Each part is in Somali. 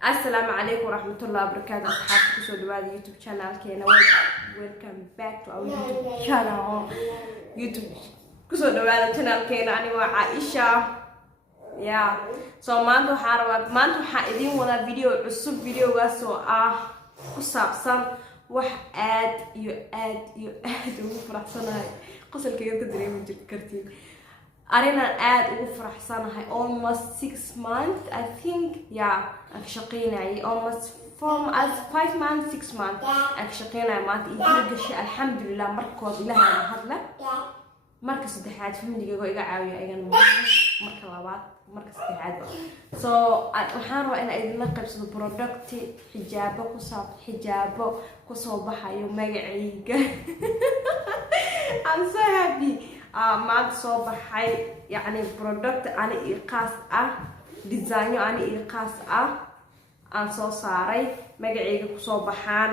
السلام عليكم ورحمة الله وبركاته. أصحابي كسو دواد يوتيوب channel كينا welcome back to our YouTube channel. YouTube كسو دواد channel كينا أنا وعائشة. Yeah. So maantu waxaa idin wada video cusub videogaas oo ku saabsan wax aad iyo aad ugu faraxsanahay qosolkayga ka dareemi kartiin arina aad ugu faraxsanahay almost 6 months I think aan shaqeynay almost 5 months 6 months aan shaqeynay maanta iyo gashay alxamdulillah markood ilaahay hadla marka saddexaad familygayga iga caawiyo ayaan marka labaad marka saddexaad so waxaan rabaa in ay la qaybsado product xijaabo ku soo baxayo magacayga. I'm so happy maanta soo baxay yani product ani iqaas design ani iqaas aan soo saaray magacayga ku soo baxaan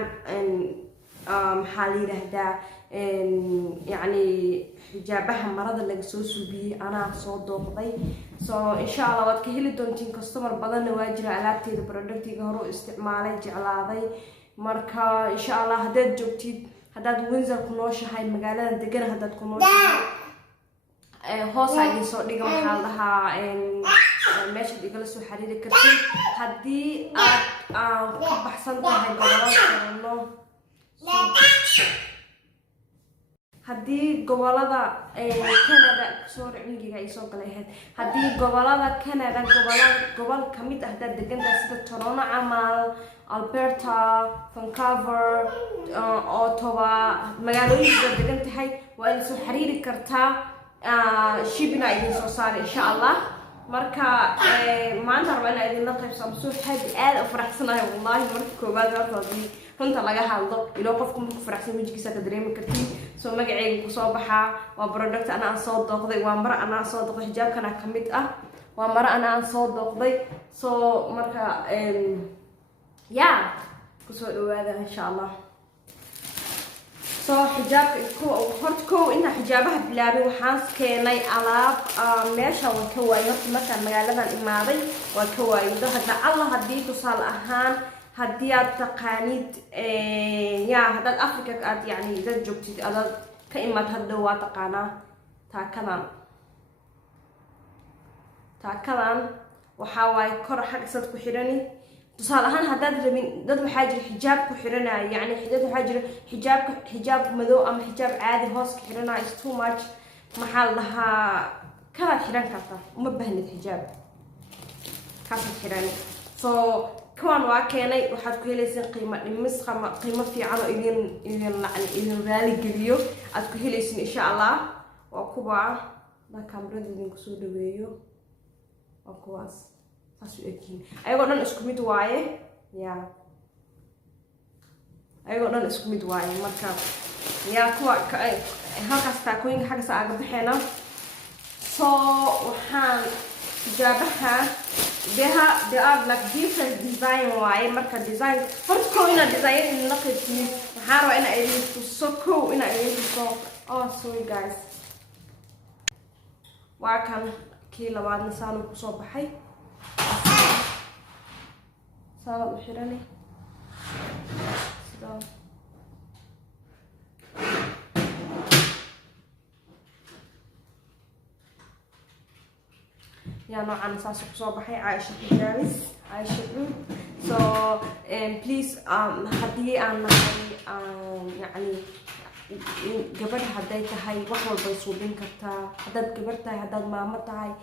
maxaa la yiraahdaa يعني حجابها مرض اللي جسوسو بي أنا صوت ضغطي إن شاء الله وتكهلي دونتين كاستمر بدن واجري علابتي البرودكتي جهرو استعمالي جعلاضي مركا إن شاء الله هداد جبتي هداد وينزل كنوش هاي المجالات دقنا هداد كنوش هوس عادي صوت دقة محلها ماشي دقة لسه حريري كتير هدي بحسن هاي قرارات haddii gobolada Canada soo ricniga ay soo galayeen haddii gobolada Canada gobol kamid ah dad degan sida Toronto amal Alberta Vancouver Ottawa magaalooyinka degan tahay waa in soo xiriiri kartaa shibina idin soo saar insha Allah marka maanta rabana idin la qaybsamo soo xad aad u faraxsanahay wallahi markii koobaad hortadii runta laga hadlo ilo qofku markuu faraxsan wajigiisa ka dareemi kartiin soo magacayga ku soo baxaa waa product ana aan soo doqday waa mar ana soo doqday xijaabkana kamid waa mar ana aan soo doqday soo marka ku soo dhawaada insha Allah soo xijaabka hortko inta xijaabaha bilaabay waxaan keenay alaab meesha waan ka waayo marka magaaladan imaaday waan ka waayo hadda Allah hadii tusaale ahaan haddii aad taqaanid haddaad Africa aad yani dad joogtid aad ka imaad hadda waa taqaanaa taakadan waxaa waaye kor xagga sad ku xirani tusaale ahaan haddaad rabin dad waxaa jira xijaab ku xiranaya yani waxaa jira xijaab madow ama xijaab caadi hoos ka xiranaya is too much maxaa la dhahaa kalaad xiran kartaa uma baahnid xijaab kaasad xirani so كمان واكيني waxaad ku helaysaa qiimo fiican oo idin raali geliyo aad ku helaysaa insha Allah waa kuba la kamarada idin ku soo dhaweeyo waa kuwaas taas u ekin ayagoo dhan isku mid waaye ayagoo dhan isku mid waaye marka kuwa halkaas taakooyinka xagga saaga baxeena soo waxaan jaabaha they are like different design waaye marka design horta ina design in la qeybtiyo waxaan rabaa in ay tuso sorry guys waa kan kii labaadna saan ku soo baxay saan u xirani sida نوعاً ساسو كسو بحي عايشة حجابس عايشة so please هدي أنا يعني قبل هدايتها هاي وحول بيصوبين كرتا هداد قبرتها هداد مامتها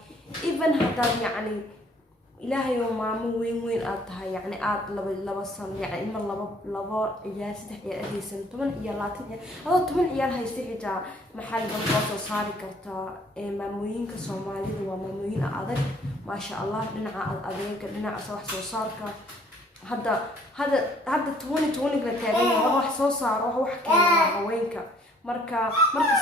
even هداد يعني إلهي ومامو وين آتها يعني آت لبصن يعني إما لبا عيال سدح عيال أديسن 8 عيالاتين هذا 8 عيال هيستحي جا محل بالقوة صاري كرتا ماموين كصومالي وماموين أذك ما شاء الله لنع أذيك لنع صوح صارك هذا 20 لتابين روح صار روح حكي وينك marka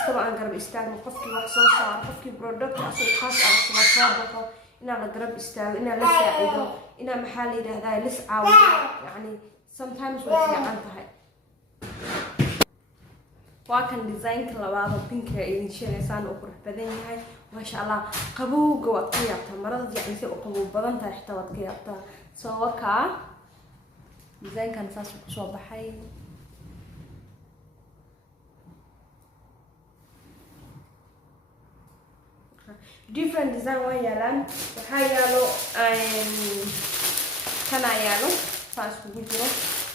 طبعا قرب استاغ قفكي wax soo saar qofki product asoo xaas ah soo saarto ina la garab istaago ina la saacido ina maxaa la yiraahdaa lis caawiyo yani sometimes way fiican tahay waa kan design-ka labaad pinka idin sheegaysaan oo qurux badan yahay ma sha Allah qabowga waad ka yaabtaa marada yani si qabow badan tahay xitaa waad ka yaabtaa soo waka design kan saas ku soo baxay different design waa yaalaan waxaa yaalo kana yaalo saas kugu jiro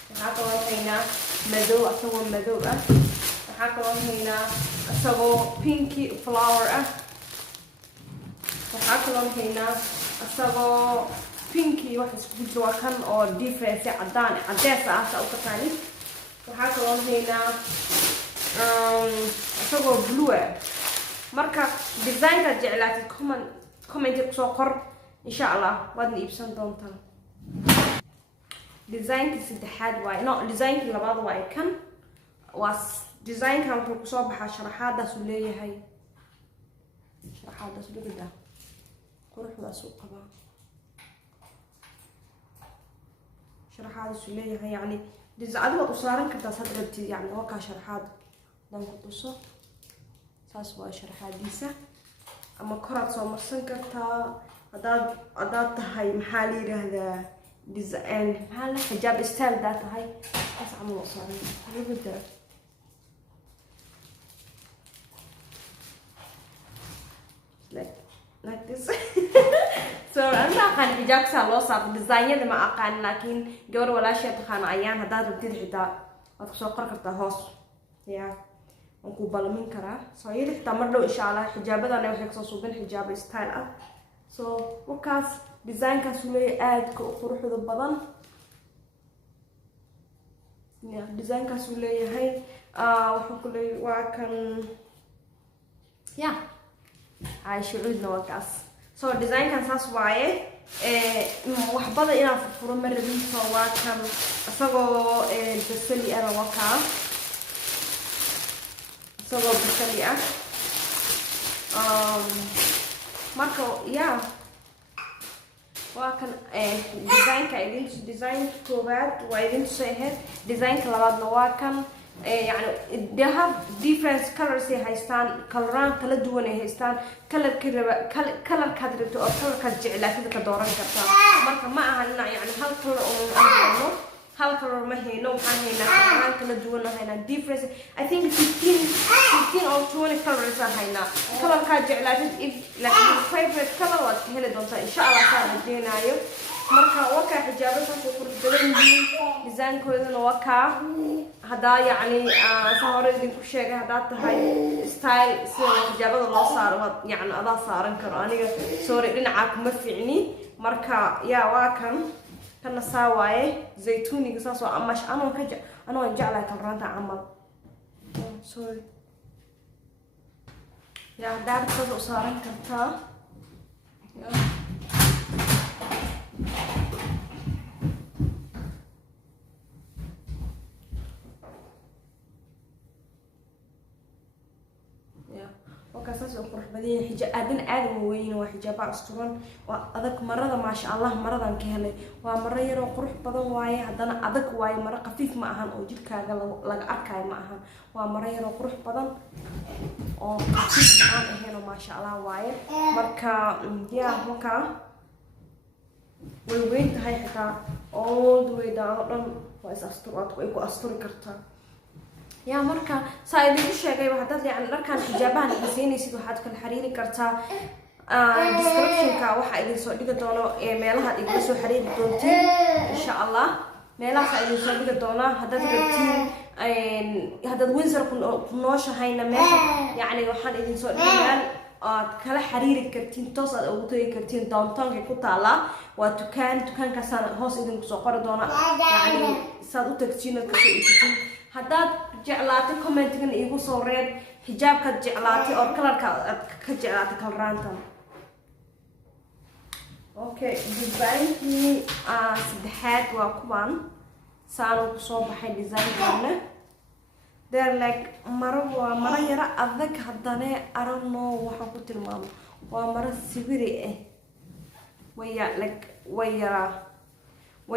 waxaa kaloo haynaa madow asagoo madow ah waxaa kaloo haynaa asagoo pinky flower ah waxaa kaloo haynaa asagoo pinky wax isku jiro waa kan oo different cadaan cadees ah saa u taqaanid waxaa kaloo haynaa asagoo blue ah marka design-ka jeclaatid comment kusoo qor insha Allah waadna iibsan doontaa design-ka saddexaad waaye design-ka labaad waaye kan waa design-kan wuxuu kusoo baxaa sharaxaadaas uu leeyahay sharaxaadaas dhigida quruxdaas uu qabaa sharaxaadaas uu leeyahay yani adiga u saaran kartaa had rabtid yani waa kaa sharaxaad dan ku tuso saas waa sharaxaadiisa ama koraad soo marsan kartaa hadaad tahay maxaa la yiraahdaa design maxaa la xijaab style daa tahay saas camal oo saaran ribida like this so anta aqaan xijaabka loo saaro design-yada ma aqaan laakiin gabar walaashay taqaan ayaan hadaad rabtid xitaa waad kusoo qor kartaa hoos yeah ku balmin karaa soo yirta mardo insha Allah xijaabadana waxay kasoo suuban xijaab style ah so wakaas design kaas uu leeyahay aad ka quruxda badan design kaas uu leeyahay wuxuu ku leeyahay waa kan ay shucuudna wakaas so design kan saas waaye wax badan inaan furo ma rabin soo waa kan asagoo basali ah wakaas isagoo basali ah marka waa kan design-ka design koowaad waa idin tusay ahayd design-ka labaadna waa kan yani they have different colors ay haystaan coloraan kala duwan ay haystaan kalarkaad rabto oo kalarkaad jeclaatid ka dooran kartaa marka ma aha ina yani hal color oo hayno hal color ma hayno waxaan haynaa coloraan kala duwan haynaa different I think 15 or 20 colors haynaa kalarkaad jeclaatid if like your favorite color waad ka heli doontaa insha Allah saa rajeenaayo marka waka xijaabada ku qurxoon yihiin design-koodana waka hadaa yani saa hore idinku sheegay hadaa tahay style sida xijaabada loo saaro yani adaa saaran karo aniga sorry dhinaca kuma fiicni marka waa kan kana saa waaye zaytuuniga saas oo amash anoo jeclahay kalraanta camal sorry hadaa saas u saaran kartaa وكاساس وقرح بدين حجاب أدن آدم وين وحجاب أسطوران وأذك مرة ما شاء الله مرة كهله ومرة يرو قرح بدن واي هدنا أذك واي مرة خفيف معهن أو جد كذا لق أركاي معهن ومرة يرو قرح بدن أو خفيف معهن هنا ما شاء الله واي مركا مركا وين هاي حتى all the way down وإذا أسطورات وإيكو أسطوري كرتا marka saa idinku sheegay waxaad yani dharkan xijaabahan xiseenaysid waxaad kala xiriiri kartaa description-ka waxa idin soo dhigi doono meelaha aad iga soo xiriiri doontiin insha Allah meelaha idin soo dhigi doona haddaad rabtiin haddaad Windsor ku nooshahayna meel yani waxaan idin soo dhigaan aad kala xiriiri kartiin toos aad ugu tagi kartiin downtown-ka ku taala waa dukaankaas hoos idin soo qori doona yani saad u tagtiin ka soo iibsatiin haddaad jeclaatay comment-gan igu soo reeb xijaabka jeclaatay oo kalarka ka jeclaatay kalraantan okay design-kii saddexaad waa kuwan saan ku soo baxay design-kana they're like maro yara adag haddana I don't know waxaan ku tilmaamo waa maro sibiri way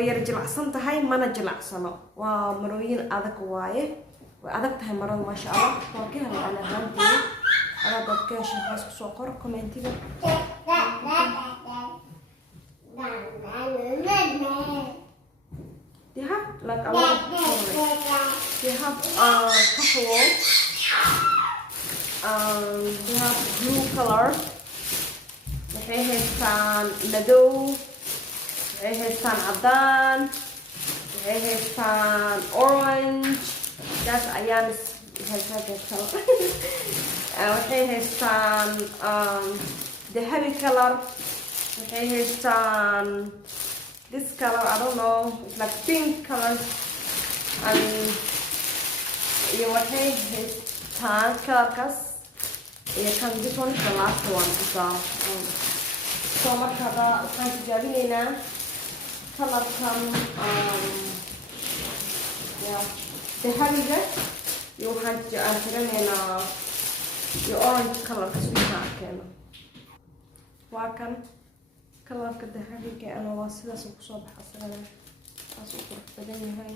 yara jilacsan tahay mana jilacsano waa marooyin adag waaye way adag tahay marada ma sha Allah waa ka helay ana hantii ana dadka shaxaas ku soo qor comment-iga they have like a lot of colors. They have kahwa, they have blue color, waxay haystaan madow, waxay haystaan cadaan, waxay haystaan orange, that's ayaan has that color. waxay haystaan the heavy color, waxay haystaan this color, I don't know, it's like pink color, and you waxay haystaan colorkaas iyo kan this one is the last one so marka waxaan tijaabinaynaa colorkan the heavyga iyo waxaan tirinaynaa iyo orange colorkaas waxaan arkeeno waa kan colorka dahabiga ana waa sidaas uu kusoo baxa asagana taas uu qurux badan yahay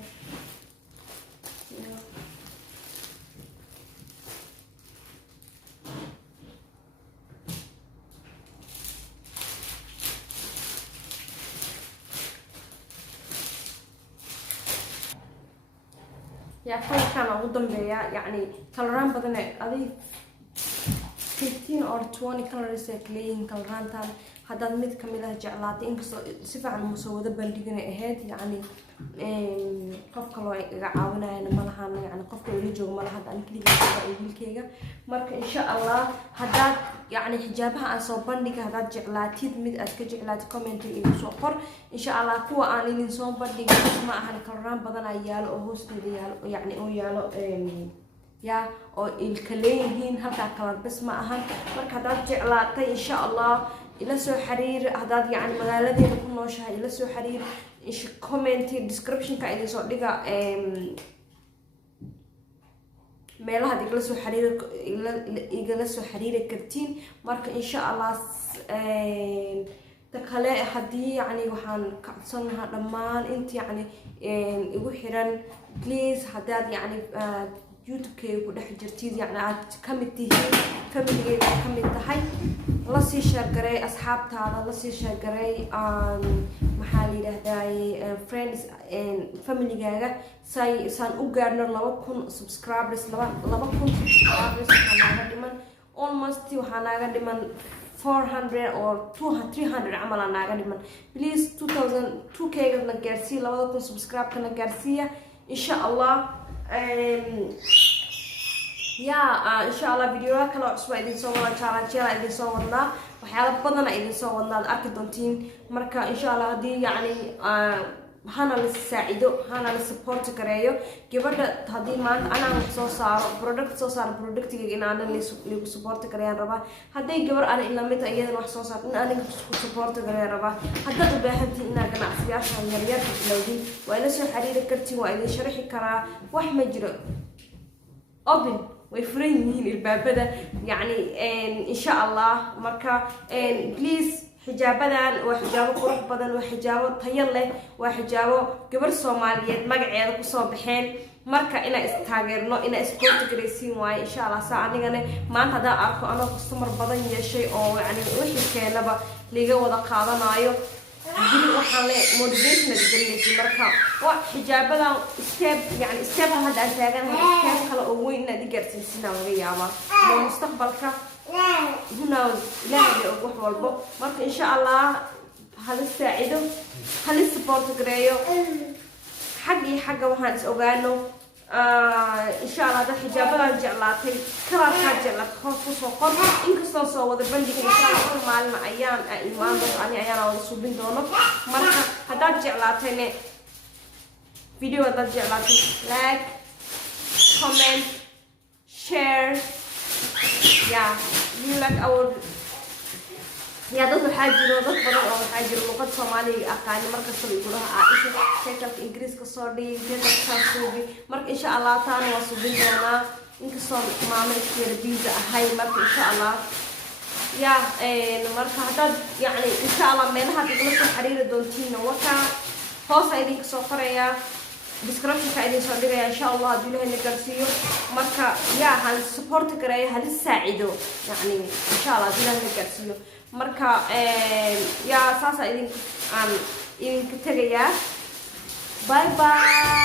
يا كان ugu dambeeya yani coloraan badan ay 15 or 20 colors ay leeyihiin coloraantan haddaad mid kamid ah jeclaatay inkastoo si fiican musoo wada bandhigana ahayd yani qof kaloo iga caawinayana malahan yani qofka ila joogo malaha hadda aniga kaliya iyo wiilkayga marka insha Allah haddaad yani xijaabaha aan soo bandhiga haddaad jeclaatid mid aad ka jeclaatid comment igu soo qor insha Allah kuwa aan idin soo bandhigin ma ahan coloraan badan ay yaalo oo hoosteeda yaalo yani oo yaalo ya oo ilka leeyihiin halka color bas ma ahan marka haddaad jeclaatay insha Allah ila soo xiriir haddaad yani magaaladeeda ku nooshahay ila soo xiriir comment description ka idin soo dhiga meelaha igala soo xiriiri kartiin marka insha Allah kale hadii yani waxaan ka codsanahay dhammaan inta yani igu xiran please haddaad yani YouTube-kayga ku dhex jirtid yani aad kamid tihiin family-gayga kamid tahay la sii share garay asxaabtaada la sii share garay maxaa la yiraahdaa friends and family-gaaga saan u gaarno 2,000 subscribers 2,000 subscribers waxaa naga dhiman almost waxaa naga dhiman 400 or 300 camal naga dhiman please 2K-ga na gaarsiiya 2,000 subscribe-ka na gaarsiiya insha Allah إن شاء الله فيديوهات كلا عصبة إذا صورنا challenge إذا صورنا وحياة بدنا إذا صورنا الأكيد دونتين مركا إن شاء الله هذه يعني هانا للساعدو هانا للسبورت كريو كبرد هذه ما أنا صار برودكت إن أنا اللي سبورت كريان ربا هذا كبر أنا إلا متى أيضا محصوصات إن أنا سبورت كريان ربا هذا تبهمتي إن أنا جمع سياش عن يريات الجلودي وإلا سو حرير كرتي وإلا شرحي كرا وحمجر أبن ويفرنين البابدة يعني إن شاء الله مركا بليز حجابنا وحجابه قرح بدن وحجابه طيله وحجابه قبر الصوماليات مقعية كصوبحين مركا إنا استاجرنا إنا سبورت كريسين واي إن شاء الله ساعة نيجي ما هذا أركو أنا كستمر بدن يشيء أو يعني وحي كأنبا ليجا وذا قاضنا أيو جيل وحنا motivation الجنة مركا وحجابنا step يعني step هذا أنتاجنا step خلا أوين ندي جرسين سنة وغيابا ومستقبلك هنا لا يروح والبو مرك إن شاء الله هالساعده هالسبورت كريو حقي وهانس أوغانو إن شاء الله ده حجابنا جعلاتي كلا جعلات خاص وقر إنك صوصو وده بندي إن شاء الله كل معلم أيام إيمان بس أنا أيام أو سوبين دونه مرة هذا جعلاتي فيديو هذا جعلاتي لايك comment share you like our ضد حاجة ضد بدن أو حاجة لغة صومالية أقاني مركز يقولها عائشة كتبت إنجليز كصوردي كتبت كصوبي مرك إن شاء الله تاني وصوبين دونا إنك صار معمل كتير بيزا هاي مرك إن شاء الله مرك هذا يعني إن شاء الله منها تقولك حرير دونتين وكا هوس أيديك صفرية description كأيدي صديقة إن شاء الله دونه نكرسيو مركا هل support كراي هل ساعدو يعني إن شاء الله دونه نكرسيو مركا ساسا إذن كتجيا bye bye.